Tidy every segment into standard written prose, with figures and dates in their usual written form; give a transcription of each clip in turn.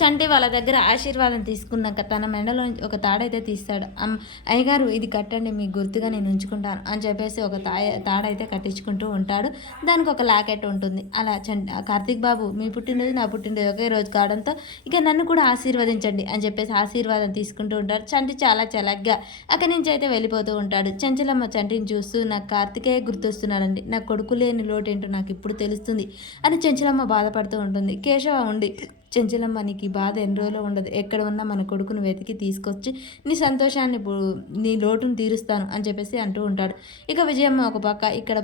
చంటి వాళ్ళ దగ్గర ఆశీర్వాదం తీసుకున్నాక తన మెడలో ఒక తాడైతే తీస్తాడు. అయ్యగారు ఇది కట్టండి, మీకు గుర్తుగా నేను ఉంచుకుంటాను అని చెప్పేసి ఒక తాడైతే కట్టించుకుంటూ ఉంటాడు. దానికి ఒక లాకెట్ ఉంటుంది. అలా కార్తీక్ బాబు మీ పుట్టినరోజు నా పుట్టినరోజు ఒకే రోజు కావడంతో ఇక నన్ను కూడా ఆశీర్వదించండి అని చెప్పేసి ఆశీర్వాదం తీసుకుంటూ ఉంటాడు. చంటి చాలా చలగ్గా అక్కడి నుంచి అయితే వెళ్ళిపోతూ ఉంటాడు. చెంచలమ్మ చంటిని చూస్తూ నాకు కార్తికేయ గుర్తొస్తున్నాడండి, నా కొడుకు లేని లోటేంటో నాకు ఇప్పుడు తెలుస్తుంది అని చెంచలమ్మ బాధపడుతూ ఉంటుంది. కేశవ ఉండి చెంచలమ్మ నీకు ఈ బాధ ఎన్ని రోజులు ఉండదు, ఎక్కడ ఉన్నా మన కొడుకును వెతికి తీసుకొచ్చి నీ సంతోషాన్ని నీ లోటును తీరుస్తాను అని చెప్పేసి అంటూ ఉంటాడు. ఇక విజయమ్మ ఒక పక్క ఇక్కడ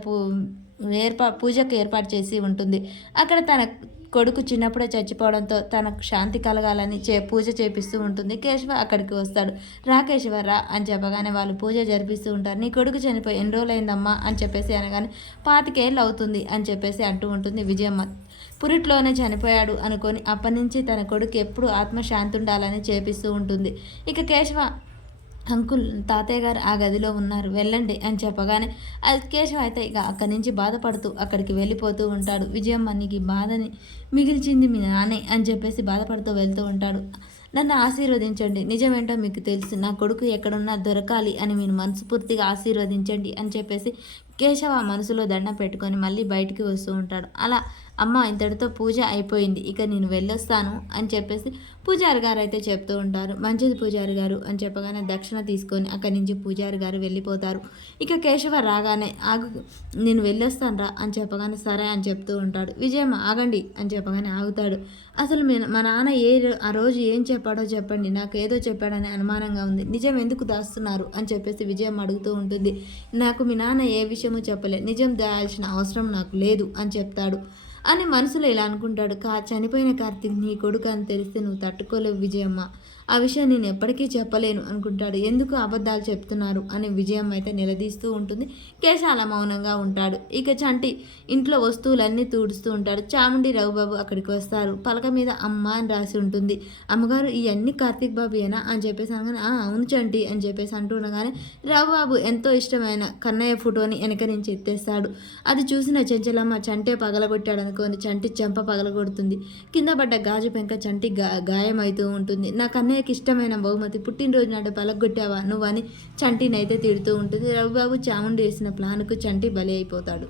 పూజకు ఏర్పాటు చేసి ఉంటుంది. అక్కడ తన కొడుకు చిన్నప్పుడే చచ్చిపోవడంతో తనకు శాంతి కలగాలని పూజ చేపిస్తూ ఉంటుంది. కేశవ అక్కడికి వస్తాడు. రా కేశవ రా అని చెప్పగానే వాళ్ళు పూజ జరిపిస్తూ ఉంటారు. నీ కొడుకు చనిపోయి ఎన్ని రోజులైందమ్మా అని చెప్పేసి అనగానే 25 ఏళ్ళు అవుతుంది అని చెప్పేసి అంటూ ఉంటుంది విజయమ్మ. పురిట్లోనే చనిపోయాడు అనుకొని అప్పటి నుంచి తన కొడుకు ఎప్పుడు ఆత్మశాంతి ఉండాలని చేపిస్తూ ఉంటుంది. ఇక కేశవ అంకుల్ తాతయ్య గారు ఆ గదిలో ఉన్నారు వెళ్ళండి అని చెప్పగానే కేశవ అయితే ఇక అక్కడి నుంచి బాధపడుతూ అక్కడికి వెళ్ళిపోతూ ఉంటాడు. విజయమ్మ నీకు బాధని మిగిల్చింది మీ నానే అని చెప్పేసి బాధపడుతూ వెళ్తూ ఉంటాడు. నన్ను ఆశీర్వదించండి, నిజమేంటో మీకు తెలుసు, నా కొడుకు ఎక్కడున్నా దొరకాలి అని మీరు మనస్ఫూర్తిగా ఆశీర్వదించండి అని చెప్పేసి కేశవ మనసులో దండం పెట్టుకొని మళ్ళీ బయటికి వస్తూ ఉంటాడు. అలా అమ్మ ఇంతటితో పూజ అయిపోయింది, ఇక నేను వెళ్ళొస్తాను అని చెప్పేసి పూజారి గారు అయితే చెప్తూ ఉంటారు. మంచిది పూజారి గారు అని చెప్పగానే దక్షిణ తీసుకొని అక్కడి నుంచి పూజారి గారు వెళ్ళిపోతారు. ఇక కేశవ రాగానే నేను వెళ్ళొస్తాను రా అని చెప్పగానే సరే అని చెప్తూ ఉంటాడు. విజయమ్మ ఆగండి అని చెప్పగానే ఆగుతాడు. అసలు మా నాన్న ఆ రోజు ఏం చెప్పాడో చెప్పండి, నాకు ఏదో చెప్పాడని అనుమానంగా ఉంది, నిజం ఎందుకు దాస్తున్నారు అని చెప్పేసి విజయమ్మ అడుగుతూ ఉంటుంది. నాకు మీ నాన్న ఏ విషయమో చెప్పలే, నిజం దాయాల్సిన అవసరం నాకు లేదు అని చెప్తాడు. అని మనసులో ఇలా అనుకుంటాడు. చనిపోయిన కార్తీక్ నీ కొడుకు అని తెలిస్తే నువ్వు తట్టుకోలేవు విజయమ్మ, ఆ విషయం నేను ఎప్పటికీ చెప్పలేను అనుకుంటాడు. ఎందుకు అబద్ధాలు చెప్తున్నారు అని విజయమ్మ అయితే నిలదీస్తూ ఉంటుంది. కేశాల మౌనంగా ఉంటాడు. ఇక చంటి ఇంట్లో వస్తువులన్నీ తూడుస్తూ ఉంటాడు. చాముండి రఘుబాబు అక్కడికి వస్తారు. పలక మీద అమ్మ అని రాసి ఉంటుంది. అమ్మగారు ఇవన్నీ కార్తీక్ బాబుయేనా అని చెప్పేసి అనగానే అవును చంటి అని చెప్పేసి అంటుండగానే రఘుబాబు ఎంతో ఇష్టమైన కన్నయ్య ఫోటోని వెనక నుంచి ఎత్తేస్తాడు. అది చూసిన చెంచలమ్మ చంటే పగలగొట్టాడు అనుకోని చంటి చెంప పగలగొడుతుంది. కింద పడ్డ గాజు పెంక చంటి గాయమవుతూ ఉంటుంది. నా కన్నయ్యకి ఇష్టమైన బహుమతి పుట్టినరోజు నాడు పలగొట్టావా నువ్వని చంటినైతే తిడుతూ ఉంటుంది. రఘుబాబు చాముండి వేసిన ప్లాన్కు చంటి బలి అయిపోతాడు.